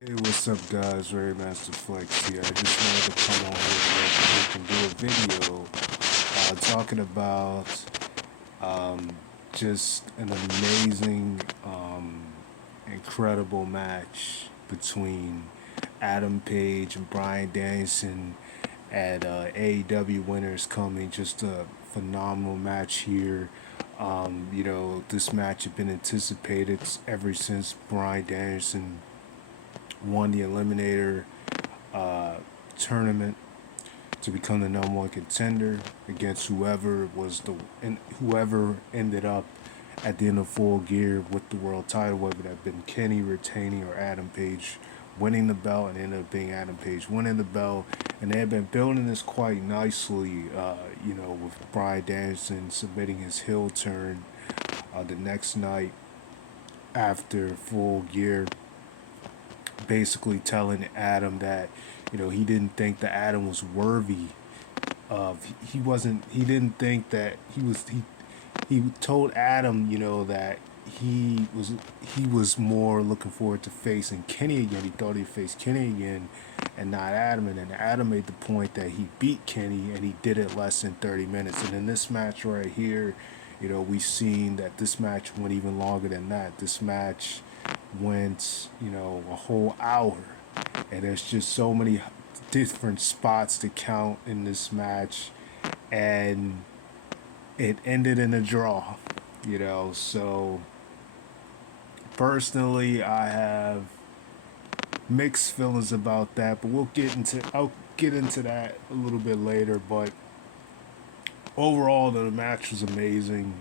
Hey, what's up, guys? Ray Master Flex here. I just wanted to come on here real quick and do a video talking about um, just an amazing, incredible match between Adam Page and Bryan Danielson at AEW Winners Coming. Just a phenomenal match here. This match had been anticipated ever since Bryan Danielson won the Eliminator uh, tournament to become the number one contender against whoever ended up at the end of Full Gear with the world title, whether that been Kenny retaining or Adam Page winning the belt, and ended up being Adam Page winning the belt. And they had been building this quite nicely, with Bryan Danielson submitting his heel turn the next night after Full Gear, basically telling Adam that he didn't think that Adam was worthy of he didn't think that he told Adam that he was more looking forward to facing Kenny again. He thought he'd face Kenny again and not Adam. And then Adam made the point that he beat Kenny and he did it less than 30 minutes. And in this match right here, we've seen that this match went even longer than that. This match went, a whole hour. And there's just so many different spots to count in this match. And it ended in a draw, So personally, I have mixed feelings about that, but I'll get into that a little bit later. But overall, the match was amazing.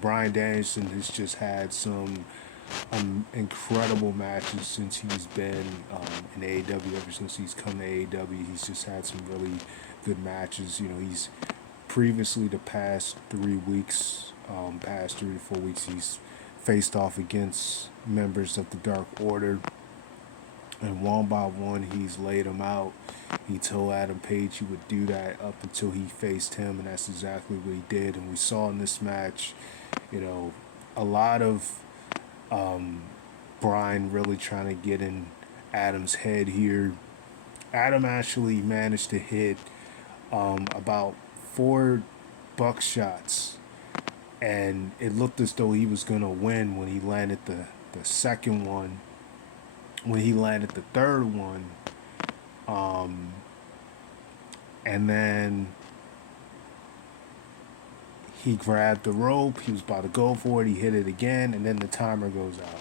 Bryan Danielson has just had some incredible matches since he's been in AEW. Ever since he's come to AEW, he's just had some really good matches. He's previously the past 3 to 4 weeks, he's faced off against members of the Dark Order, and one by one he's laid them out. He told Adam Page he would do that up until he faced him, and that's exactly what he did. And we saw in this match, a lot of Bryan really trying to get in Adam's head here. Adam actually managed to hit about four buckshots, and it looked as though he was going to win when he landed the second one. When he landed the third one, and then he grabbed the rope. He was about to go for it. He hit it again, and then the timer goes out.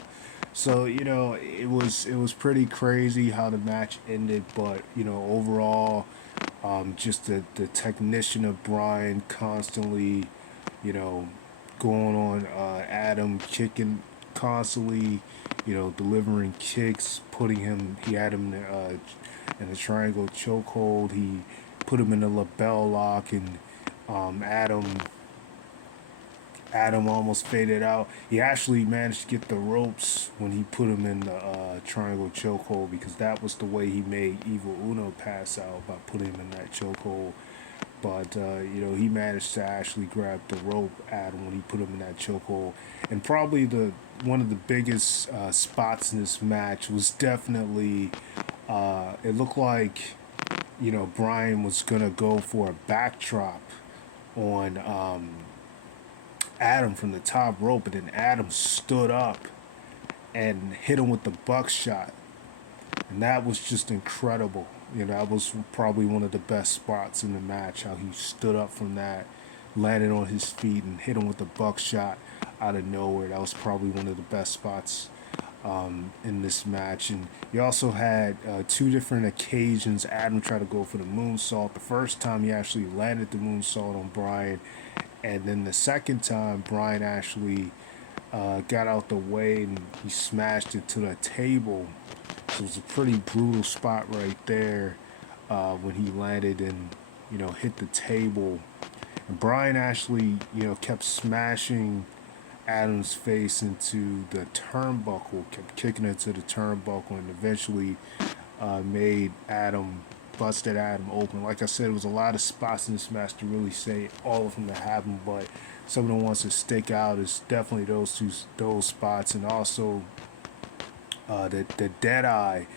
So it was pretty crazy how the match ended, but overall, just the technician of Bryan constantly, you know, going on Adam, kicking constantly, delivering kicks, he had him in a triangle chokehold. He put him in a lapel lock, and um, Adam Adam almost faded out. He actually managed to get the ropes when he put him in the triangle chokehold, because that was the way he made Evil Uno pass out, by putting him in that chokehold. But he managed to actually grab the rope, Adam, when he put him in that chokehold. And probably the one of the biggest spots in this match was definitely, it looked like Bryan was gonna go for a backdrop on Adam from the top rope, and then Adam stood up and hit him with the buckshot, and that was just incredible. That was probably one of the best spots in the match. How he stood up from that, landed on his feet, and hit him with the buckshot out of nowhere. That was probably one of the best spots in this match. And you also had two different occasions. Adam tried to go for the moonsault. The first time he actually landed the moonsault on Bryan, and then the second time Bryan actually got out the way and he smashed it to the table. So it was a pretty brutal spot right there when he landed and hit the table. And Bryan actually kept smashing Adam's face into the turnbuckle, kept kicking it to the turnbuckle, and eventually made busted Adam open. Like I said, it was a lot of spots in this match to really say all of them to happen, but some of the ones that stick out is definitely those spots, and also the dead eye.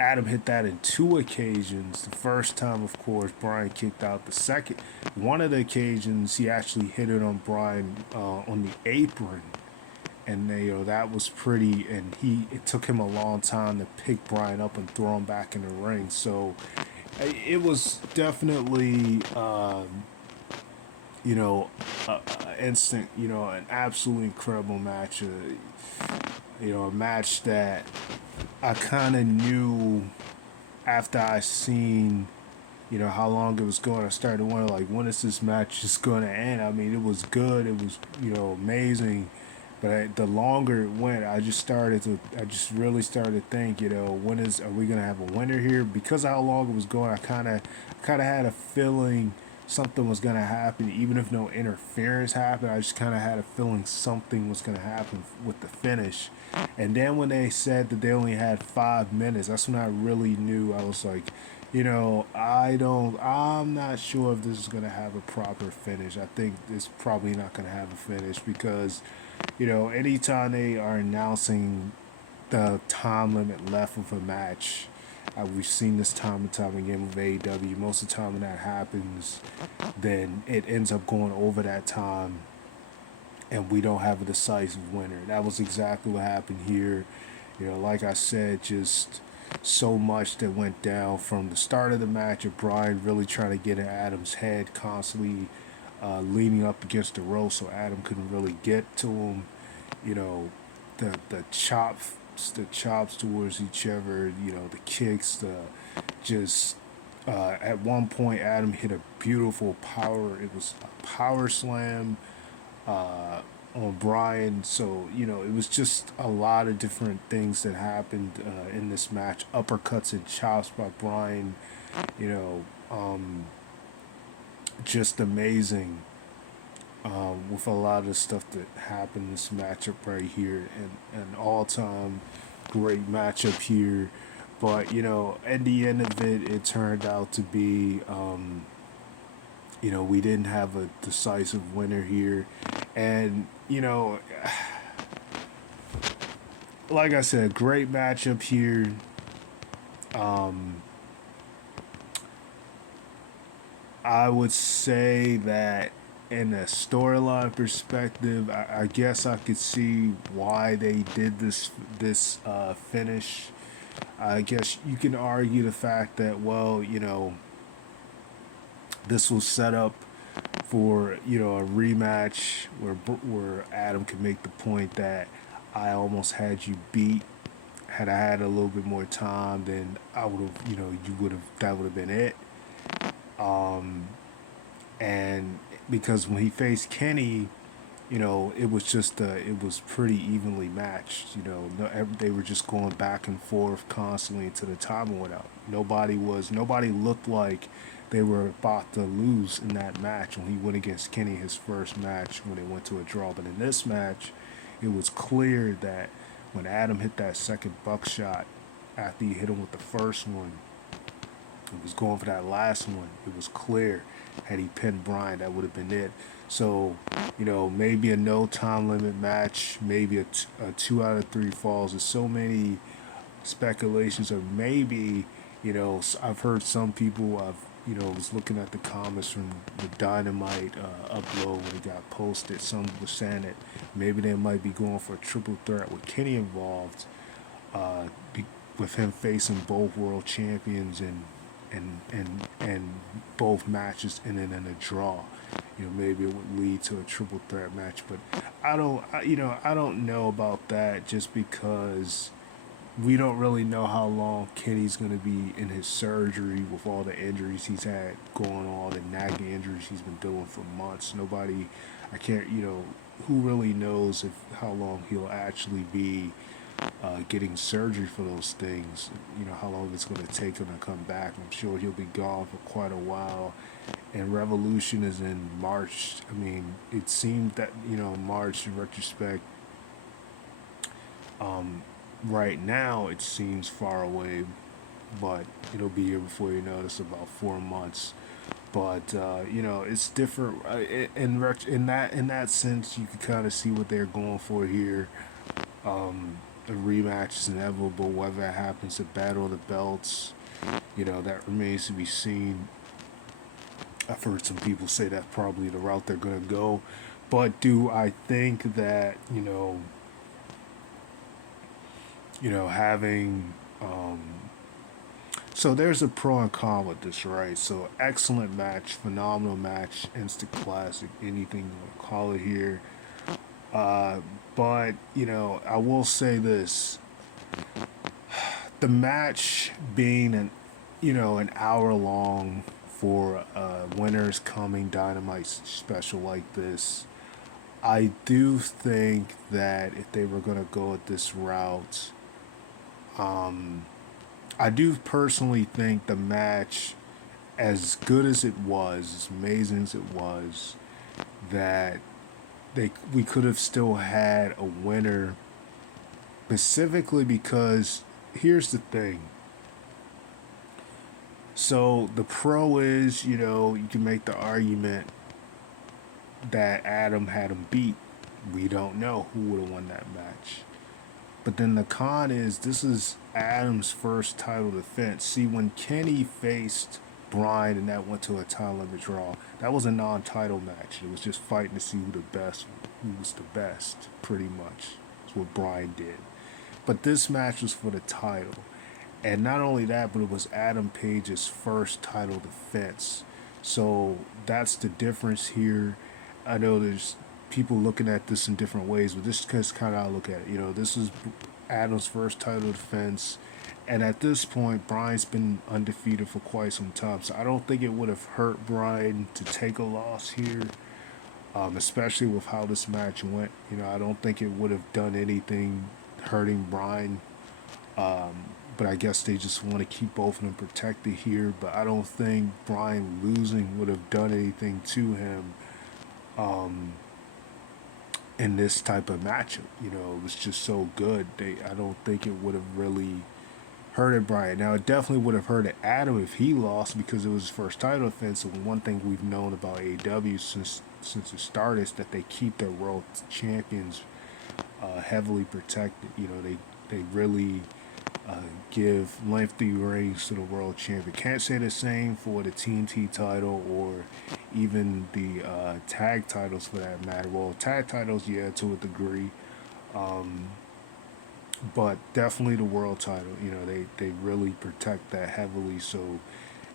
Adam hit that in two occasions. The first time, of course, Bryan kicked out. The second, one of the occasions, he actually hit it on Bryan on the apron, and that was pretty. And it took him a long time to pick Bryan up and throw him back in the ring. So it was definitely you know, instant, an absolutely incredible match. A match that I kind of knew after I seen, how long it was going. I started to wonder, like, when is this match just going to end? I mean, it was good. It was, amazing. But the longer it went, I just really started to think, are we going to have a winner here? Because of how long it was going, I kind of had a feeling something was going to happen, even if no interference happened. I just kind of had a feeling something was going to happen with the finish. And then when they said that they only had 5 minutes, that's when I really knew. I was like, I'm not sure if this is going to have a proper finish. I think it's probably not going to have a finish because, anytime they are announcing the time limit left of a match, we've seen this time and time again with AEW. Most of the time when that happens, then it ends up going over that time and we don't have a decisive winner. That was exactly what happened here. Like I said, just so much that went down from the start of the match of Bryan really trying to get in Adam's head, constantly leaning up against the rope so Adam couldn't really get to him. You know, the chops towards each other. The kicks. The just at one point Adam hit a beautiful power. It was a power slam on Bryan. So, it was just a lot of different things that happened in this match. Uppercuts and chops by Bryan, you know, um, just amazing with a lot of the stuff that happened in this matchup right here. And an all time great matchup here. But, at the end of it, it turned out to be, we didn't have a decisive winner here. And, like I said, great matchup here. Um, I would say that in a storyline perspective, I guess I could see why they did this finish. I guess you can argue the fact that, well, this was set up for a rematch where Adam could make the point that I almost had you beat. Had I had a little bit more time, then I would have, you would have, that would have been it. Um, and because when he faced Kenny, it was pretty evenly matched. They were just going back and forth constantly until the time went out. Nobody looked like they were about to lose in that match when he went against Kenny, his first match when they went to a draw. But in this match, it was clear that when Adam hit that second buckshot after he hit him with the first one, he was going for that last one. It was clear. Had he pinned Bryan, that would have been it. So, maybe a no time limit match, maybe a 2 out of 3 falls. There's so many speculations of maybe, I've heard some people, was looking at the comments from the Dynamite upload when it got posted. Some were saying that maybe they might be going for a triple threat with Kenny involved, uh, with him facing both world champions and both matches and then in a draw. Maybe it would lead to a triple threat match, but I don't know about that just because we don't really know how long Kenny's going to be in his surgery with all the injuries he's had going on, the nagging injuries he's been dealing for months. I can't, who really knows how long he'll actually be getting surgery for those things. How long it's going to take him to come back. I'm sure he'll be gone for quite a while. And Revolution is in March. I mean, it seemed that, March in retrospect, right now it seems far away, but it'll be here before you know it's about 4 months. But it's different in that sense. You can kind of see what they're going for here. a rematch is inevitable. Whether it happens at Battle of the Belts, that remains to be seen. I've heard some people say that's probably the route they're going to go. But do I think that, having so there's a pro and con with this, right? So excellent match, phenomenal match, instant classic, anything you want to call it here. Uh, but I will say this: the match being an hour long for a winners coming Dynamite special like this, I do think that if they were gonna go at this route, I do personally think the match, as good as it was, as amazing as it was, that we could have still had a winner, specifically because here's the thing. So the pro is, you can make the argument that Adam had him beat. We don't know who would have won that match. But then the con is, this is Adam's first title defense. See, when Kenny faced Bryan and that went to a time limit draw, that was a non-title match. It was just fighting to see who was the best, pretty much. That's what Bryan did. But this match was for the title. And not only that, but it was Adam Page's first title defense. So that's the difference here. I know there's people looking at this in different ways, but this is kind of how I look at it. This is Adam's first title defense. And at this point, Bryan's been undefeated for quite some time. So I don't think it would have hurt Bryan to take a loss here, especially with how this match went. I don't think it would have done anything hurting Bryan. But I guess they just want to keep both of them protected here. But I don't think Bryan losing would have done anything to him in this type of matchup. It was just so good. I don't think it would have really hurted Bryan. Now, it definitely would have hurted Adam if he lost because it was his first title defense. And one thing we've known about AEW since it started is that they keep their world champions heavily protected. They really give lengthy reigns to the world champion. Can't say the same for the TNT title or even the tag titles for that matter. Well, tag titles, yeah, to a degree, but definitely the world title. They really protect that heavily. So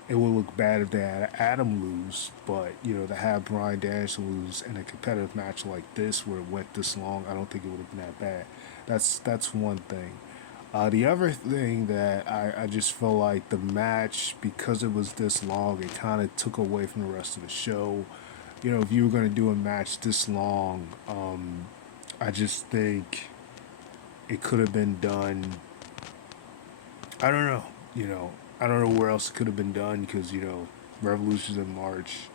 it would look bad if they had Adam lose, but to have Bryan Danielson lose in a competitive match like this where it went this long, I don't think it would have been that bad. That's one thing. The other thing that I just feel like the match, because it was this long, it kind of took away from the rest of the show. If you were going to do a match this long, I just think it could have been done. I don't know. I don't know where else it could have been done because, Revolution's in March,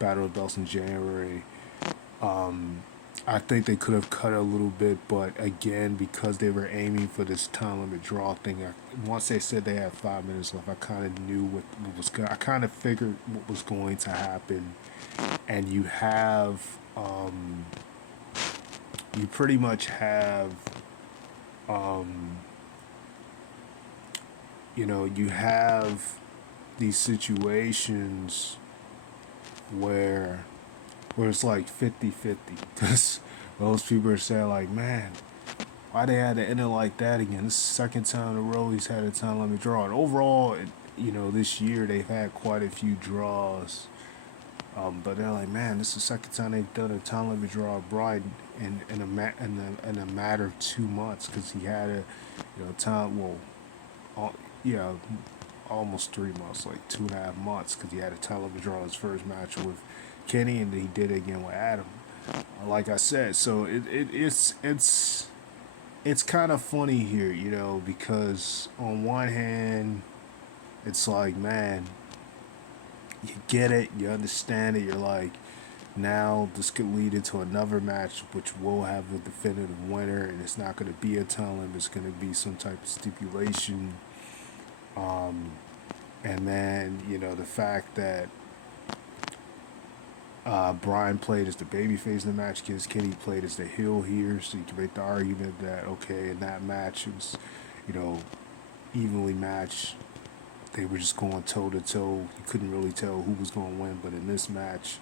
Battle of the Belts in January. I think they could have cut it a little bit, but again, because they were aiming for this time limit draw thing, once they said they had 5 minutes left, I kind of knew what was going. I kind of figured what was going to happen, and you pretty much have, you have these situations where it's like 50-50 because those people are saying like, man, why they had to end it like that again? This is the second time in a row he's had a time limit draw. And overall, this year they've had quite a few draws. But they're like, man, this is the second time they've done a time limit draw of Bryan in a matter of 2 months because he had a time yeah, almost 3 months, like 2.5 months, because he had a time limit draw his first match with Kenny, and then he did it again with Adam. Like I said, so it's kind of funny here, because on one hand, it's like, man, you get it, you understand it, you're like, now this could lead into another match, which will have a definitive winner, and it's not going to be a time limit, it's going to be some type of stipulation. And then, the fact that Bryan played as the babyface in the match because Kenny played as the heel here, so you can make the argument that okay, in that match it was, you know, evenly matched. They were just going toe to toe. You couldn't really tell who was going to win, but in this match,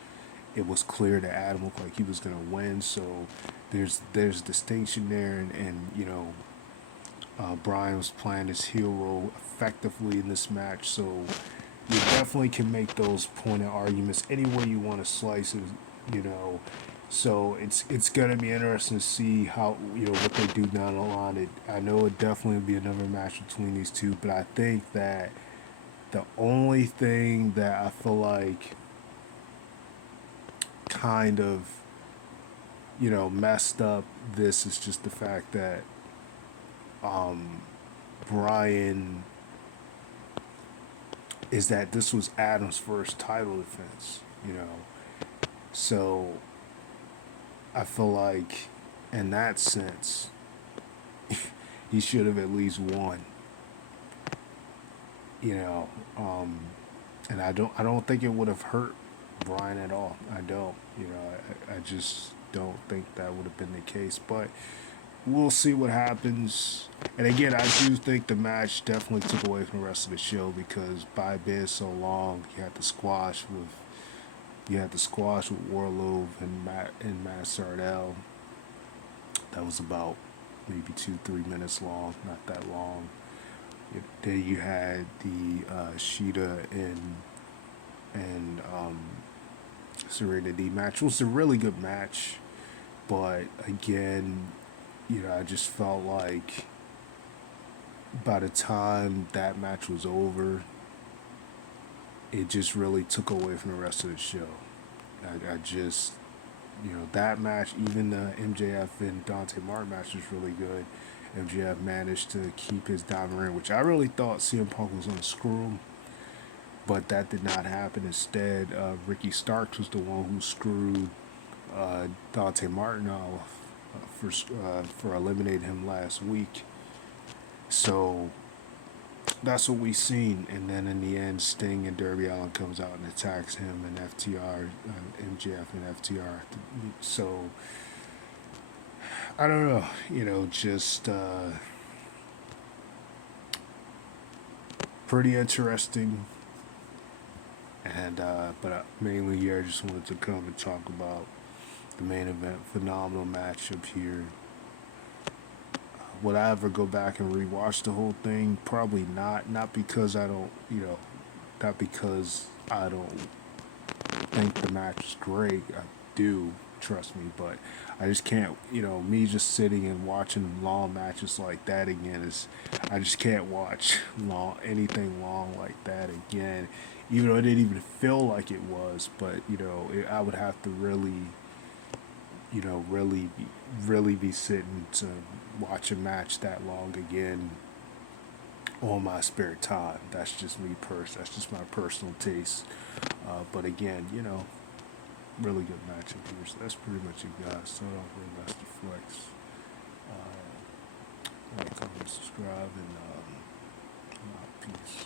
it was clear that Adam looked like he was going to win. So there's distinction there, and you know, Bryan was playing his heel role effectively in this match. So you definitely can make those pointed arguments any way you want to slice it, you know. So it's gonna be interesting to see how, you know, what they do down the line. I know it definitely will be another match between these two, but I think that the only thing that I feel like kind of, you know, messed up this is just the fact that Bryan is that this was Adam's first title defense, you know. So I feel like in that sense he should have at least won, you know. And I don't think it would have hurt Bryan at all. I don't, you know. I just don't think that would have been the case, but we'll see what happens. And again, I do think the match definitely took away from the rest of the show because by being so long, you had the squash with Warlow and Matt Sardell. That was about maybe 2-3 minutes long, not that long. Then you had the Sheeta and Serenity match. It was a really good match, but again, you know, I just felt like by the time that match was over, it just really took away from the rest of the show. I just, you know, that match, even the MJF and Dante Martin match was really good. MJF managed to keep his diamond ring, which I really thought CM Punk was going to screw him, but that did not happen. Instead, Ricky Starks was the one who screwed Dante Martin off for eliminating him last week. So that's what we seen, and then in the end, Sting and Darby Allin comes out and attacks him and FTR, MJF and FTR. So I don't know, you know, just pretty interesting. And but mainly here, I just wanted to come and talk about the main event, phenomenal matchup here. Would I ever go back and rewatch the whole thing? Probably not. Not because I don't, you know, not because I don't think the match is great. I do, trust me, but I just can't, you know, me just sitting and watching long matches like that again is, I just can't watch anything long like that again. Even though it didn't even feel like it was, but you know, I would have to really, you know, really be sitting to watch a match that long again on my spare time. That's just me That's just my personal taste. But again, you know, really good matchup here. So that's pretty much it, guys. Start off with Master Flex. Like, comment, subscribe, and peace.